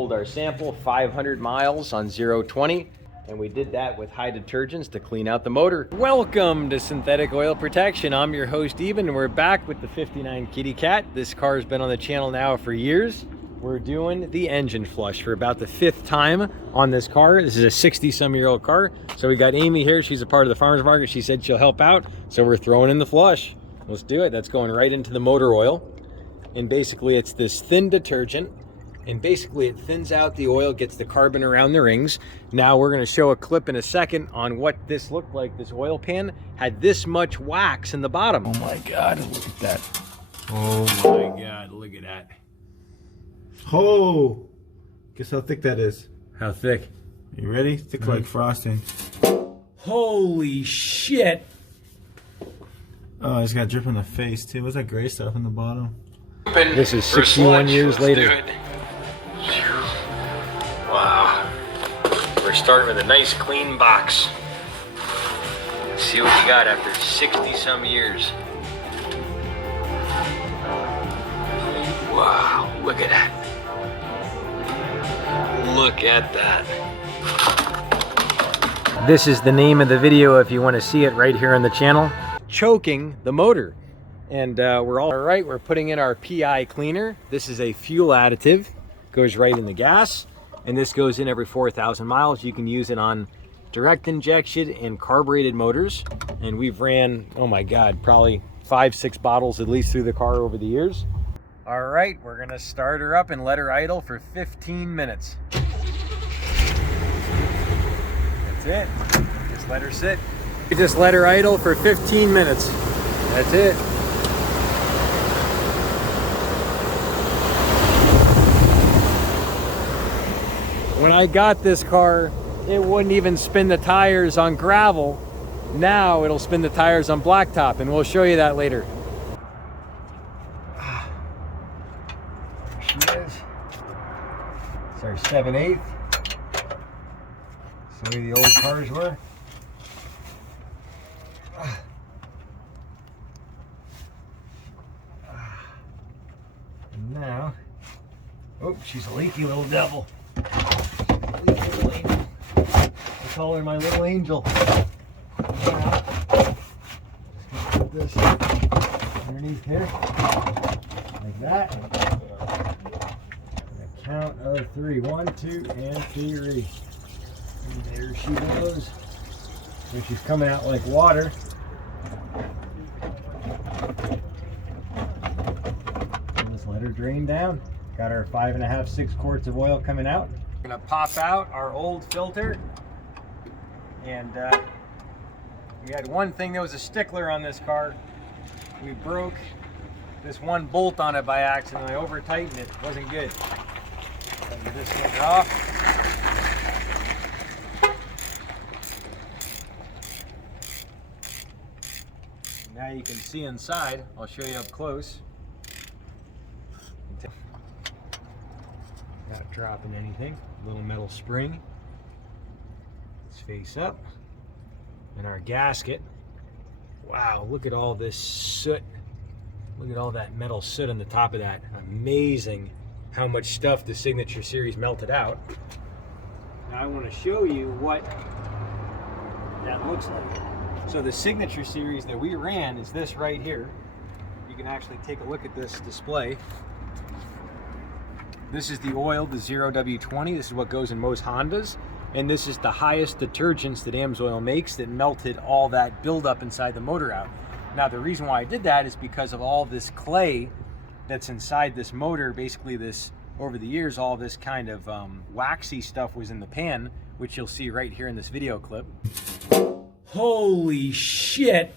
pulled our sample, 500 miles on 0-20, and we did that with high detergents to clean out the motor. Welcome to Synthetic Oil Protection. I'm your host, Eben, and we're back with the 59 Kitty Cat. This car's been on the channel now for years. We're doing the engine flush for about the 5th time on this car. This is a 60-some-year-old car. So we got Amy here. She's a part of the farmer's market. She said she'll help out. So we're throwing in the flush. Let's do it. That's going right into the motor oil. And basically it's this thin detergent. And basically it thins out the oil, gets the carbon around the rings. Now we're going to show a clip in a second on what this looked like. This oil pan had this much wax in the bottom. Oh my God, look at that. Oh my God, look at that. Oh, guess how thick that is. How thick? You ready? Thick like frosting. Holy shit. Oh, it's got drip in the face too. What's that gray stuff in the bottom? This is 61 years later. Wow. We're starting with a nice clean box. Let's see what you got after 60-some years. Wow, look at that. Look at that. This is the name of the video if you want to see it right here on the channel. Choking the motor. And we're all right. We're putting in our PI cleaner. This is a fuel additive. Goes right in the gas. And this goes in every 4,000 miles. You can use it on direct injection and carbureted motors. And we've ran, oh my God, probably 5-6 bottles at least through the car over the years. All right, we're gonna start her up and let her idle for 15 minutes. That's it. Just let her sit. You just let her idle for 15 minutes. That's it. When I got this car, it wouldn't even spin the tires on gravel. Now it'll spin the tires on blacktop, and we'll show you that later. There she is. It's our 7/8. That's the way the old cars were. And now, oh, she's a leaky little devil. Little angel. I call her my little angel. Now, just put this underneath here, like that. And a count of 3. 1, 2, and 3. And there she goes. So she's coming out like water. And just let her drain down. Got our 5.5, 6 quarts of oil coming out. We're gonna pop out our old filter, and we had one thing that was a stickler on this car. We broke this one bolt on it by accident. I over tightened it. It wasn't good. So get this thing off. Now you can see inside. I'll show you up close. Not dropping anything. Little metal spring. Let's face up. And our gasket. Wow, look at all this soot. Look at all that metal soot on the top of that. Amazing how much stuff the Signature Series melted out. Now I want to show you what that looks like. So the Signature Series that we ran is this right here. You can actually take a look at this display. This is the oil, the 0W20. This is what goes in most Hondas. And this is the highest detergents that AMSOIL makes that melted all that buildup inside the motor out. Now the reason why I did that is because of all this clay that's inside this motor. Basically this, over the years, all this kind of waxy stuff was in the pan, which you'll see right here in this video clip. Holy shit.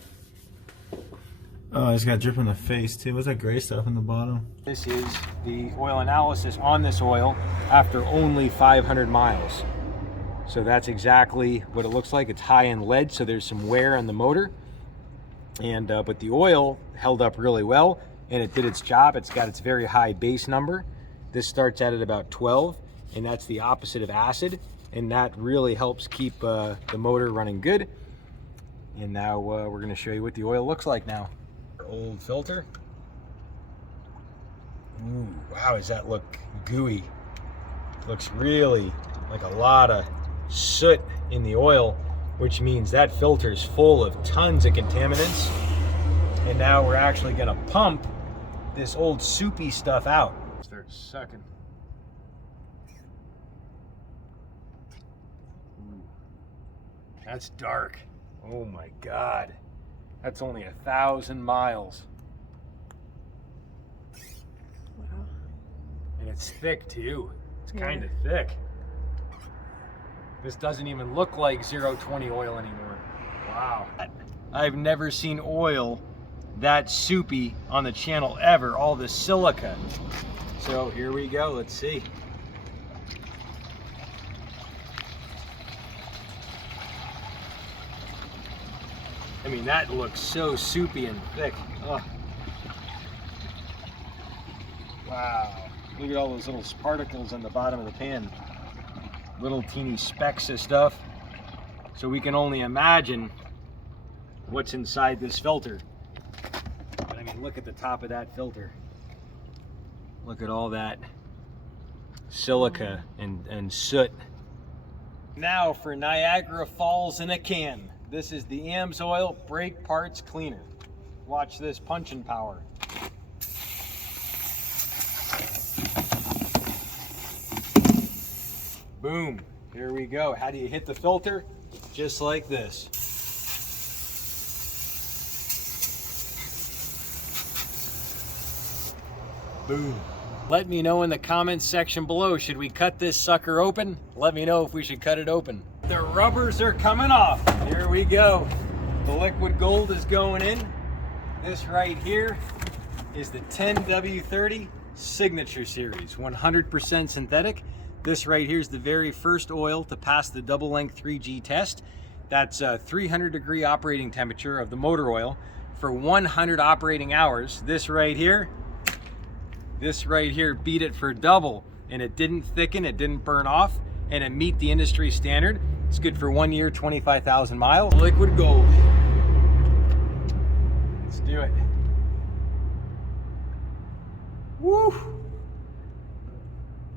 Oh, it's got drip in the face too. What's that gray stuff in the bottom? This is the oil analysis on this oil after only 500 miles. So that's exactly what it looks like. It's high in lead, so there's some wear on the motor. And but the oil held up really well, and it did its job. It's got its very high base number. This starts out at about 12, and that's the opposite of acid, and that really helps keep the motor running good. And now we're going to show you what the oil looks like now. Our old filter. Ooh, wow, does that look gooey? Looks really like a lot of soot in the oil, which means that filter is full of tons of contaminants. And now we're actually gonna pump this old soupy stuff out. Start sucking. Ooh, that's dark. Oh my God. That's only 1,000 miles. Wow. And it's thick too. It's kind of thick. This doesn't even look like 020 oil anymore. Wow. I've never seen oil that soupy on the channel ever. All the silica. So here we go. Let's see. I mean, that looks so soupy and thick. Ugh. Wow. Look at all those little particles on the bottom of the pan. Little teeny specks of stuff. So we can only imagine what's inside this filter. But I mean, look at the top of that filter. Look at all that silica and soot. Now for Niagara Falls in a can. This is the AMSOIL Brake Parts Cleaner. Watch this punching power. Boom, here we go. How do you hit the filter? Just like this. Boom. Let me know in the comments section below, should we cut this sucker open? Let me know if we should cut it open. The rubbers are coming off. Here we go. The liquid gold is going in. This right here is the 10W30 Signature Series, 100% synthetic. This right here is the very first oil to pass the double length 3G test. That's a 300 degree operating temperature of the motor oil for 100 operating hours. This right here beat it for double, and it didn't thicken, it didn't burn off, and it meet the industry standard. It's good for 1 year, 25,000 miles. Liquid gold. Let's do it. Woo!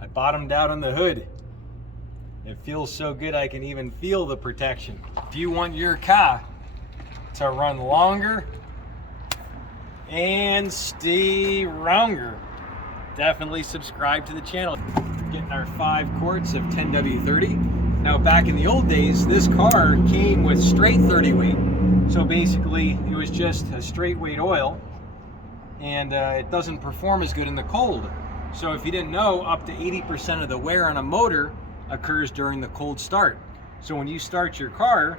I bottomed out on the hood. It feels so good I can even feel the protection. If you want your car to run longer and stay longer, definitely subscribe to the channel. Getting our 5 quarts of 10W30. Now back in the old days, this car came with straight 30 weight. So basically it was just a straight weight oil, and it doesn't perform as good in the cold. So if you didn't know, up to 80% of the wear on a motor occurs during the cold start. So when you start your car,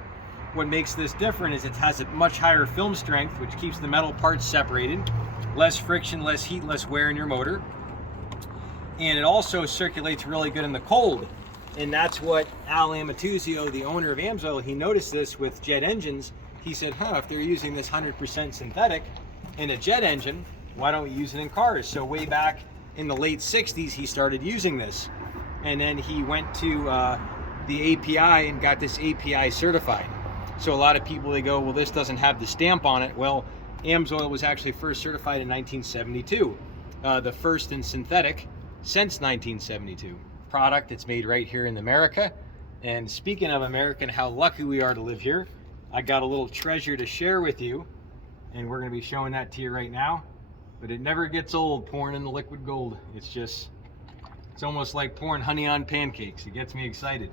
what makes this different is it has a much higher film strength, which keeps the metal parts separated, less friction, less heat, less wear in your motor. And it also circulates really good in the cold. And that's what Al Amatuzio, the owner of AMSOIL, he noticed this with jet engines. He said, if they're using this 100% synthetic in a jet engine, why don't we use it in cars? So way back in the late 60s, he started using this. And then he went to the API and got this API certified. So a lot of people, they go, well, this doesn't have the stamp on it. Well, AMSOIL was actually first certified in 1972. The first in synthetic since 1972. Product that's made right here in America. And speaking of America and how lucky we are to live here, I got a little treasure to share with you, and we're going to be showing that to you right now. But it never gets old pouring in the liquid gold. It's almost like pouring honey on pancakes. It gets me excited.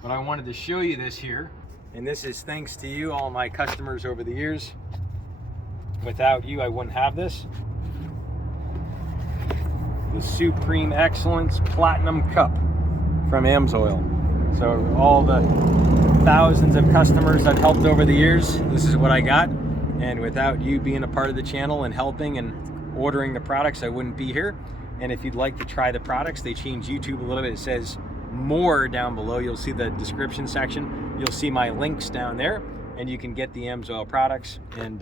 But I wanted to show you this here, and this is thanks to you, all my customers over the years. Without you, I wouldn't have this. The Supreme Excellence Platinum Cup from AMSOIL. So all the thousands of customers I've helped over the years, this is what I got. And without you being a part of the channel and helping and ordering the products, I wouldn't be here. And if you'd like to try the products, they changed YouTube a little bit. It says more down below. You'll see the description section. You'll see my links down there, and you can get the AMSOIL products, and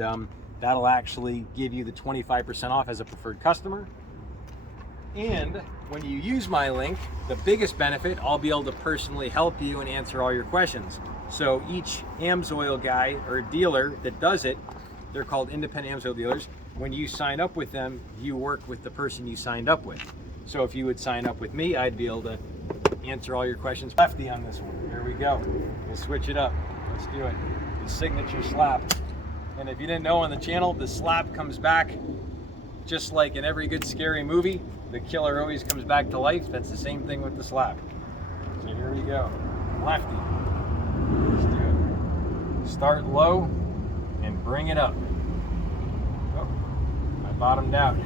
that'll actually give you the 25% off as a preferred customer. And when you use my link, the biggest benefit, I'll be able to personally help you and answer all your questions. So each AMSOIL guy or dealer that does it, they're called independent AMSOIL dealers. When you sign up with them, you work with the person you signed up with. So if you would sign up with me, I'd be able to answer all your questions. Lefty on this one. Here we go. We'll switch it up. Let's do it. The signature slap. And if you didn't know on the channel, the slap comes back just like in every good scary movie. The killer always comes back to life. That's the same thing with the slap. So here we go. Lefty. Let's do it. Start low and bring it up. Oh, I bottomed out.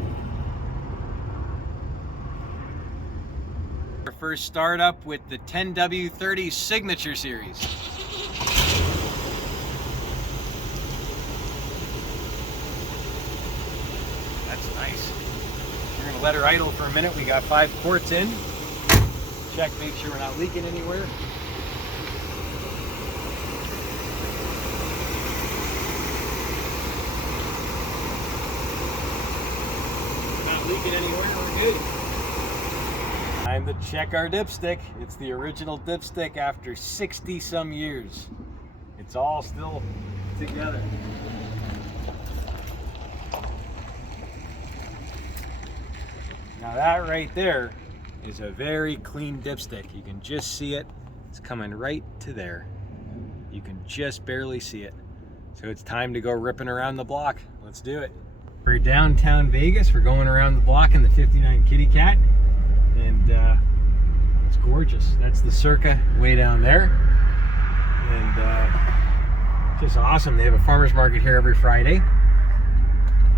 Our first startup with the 10W30 Signature Series. That's nice. We're gonna let her idle for a minute. We got 5 quarts in. Check, make sure we're not leaking anywhere. Not leaking anywhere, we're good. Time to check our dipstick. It's the original dipstick after 60 some years. It's all still together. Now that right there is a very clean dipstick. You can just see it. It's coming right to there. You can just barely see it. So it's time to go ripping around the block. Let's do it. We're downtown Vegas. We're going around the block in the 59 Kitty Cat. And it's gorgeous. That's the Circa way down there. And just awesome. They have a farmer's market here every Friday.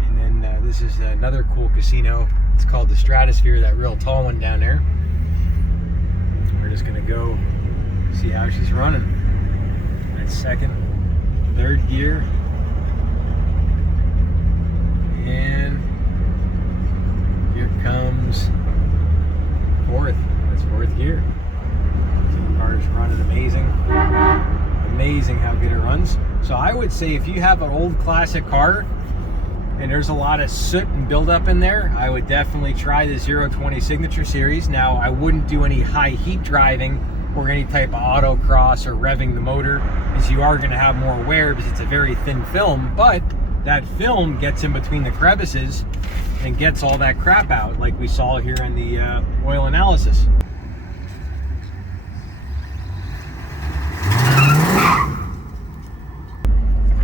And then this is another cool casino. It's called the Stratosphere, that real tall one down there. We're just gonna go see how she's running. That second, third gear. And here comes fourth. That's fourth gear. So the car's running amazing. Amazing how good it runs. So I would say if you have an old classic car and there's a lot of soot and buildup in there, I would definitely try the 020 Signature Series. Now, I wouldn't do any high heat driving or any type of autocross or revving the motor, as you are gonna have more wear because it's a very thin film, but that film gets in between the crevices and gets all that crap out, like we saw here in the oil analysis.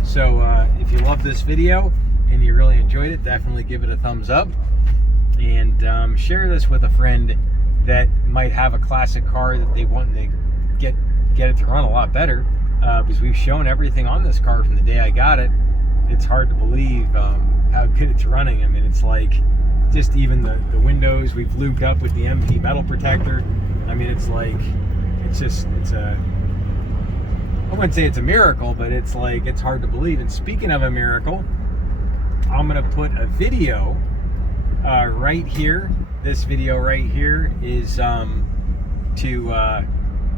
So if you love this video and you really enjoyed it, definitely give it a thumbs up, and share this with a friend that might have a classic car that they want to get it to run a lot better, because we've shown everything on this car from the day I got it. It's hard to believe how good it's running. I mean, it's like just even the windows we've lubed up with the MP metal protector. I mean, it's like, it's a, I wouldn't say it's a miracle, but it's like, it's hard to believe. And speaking of a miracle, I'm gonna put a video right here. This video right here is to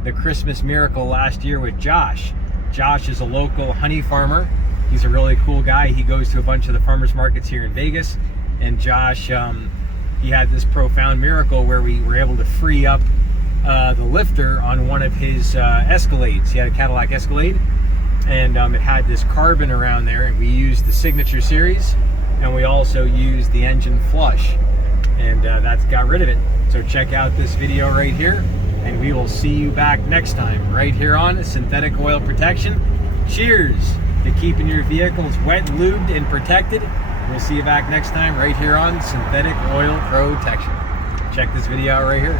the Christmas miracle last year with Josh. Josh is a local honey farmer. He's a really cool guy. He goes to a bunch of the farmers markets here in Vegas. And Josh, he had this profound miracle where we were able to free up the lifter on one of his Escalades. He had a Cadillac Escalade, and it had this carbon around there, and we used the Signature Series, and we also used the engine flush, and that's got rid of it. So check out this video right here, and we will see you back next time right here on Synthetic Oil Protection. Cheers to keeping your vehicles wet, lubed, and protected. We'll see you back next time right here on Synthetic Oil Protection. Check this video out right here.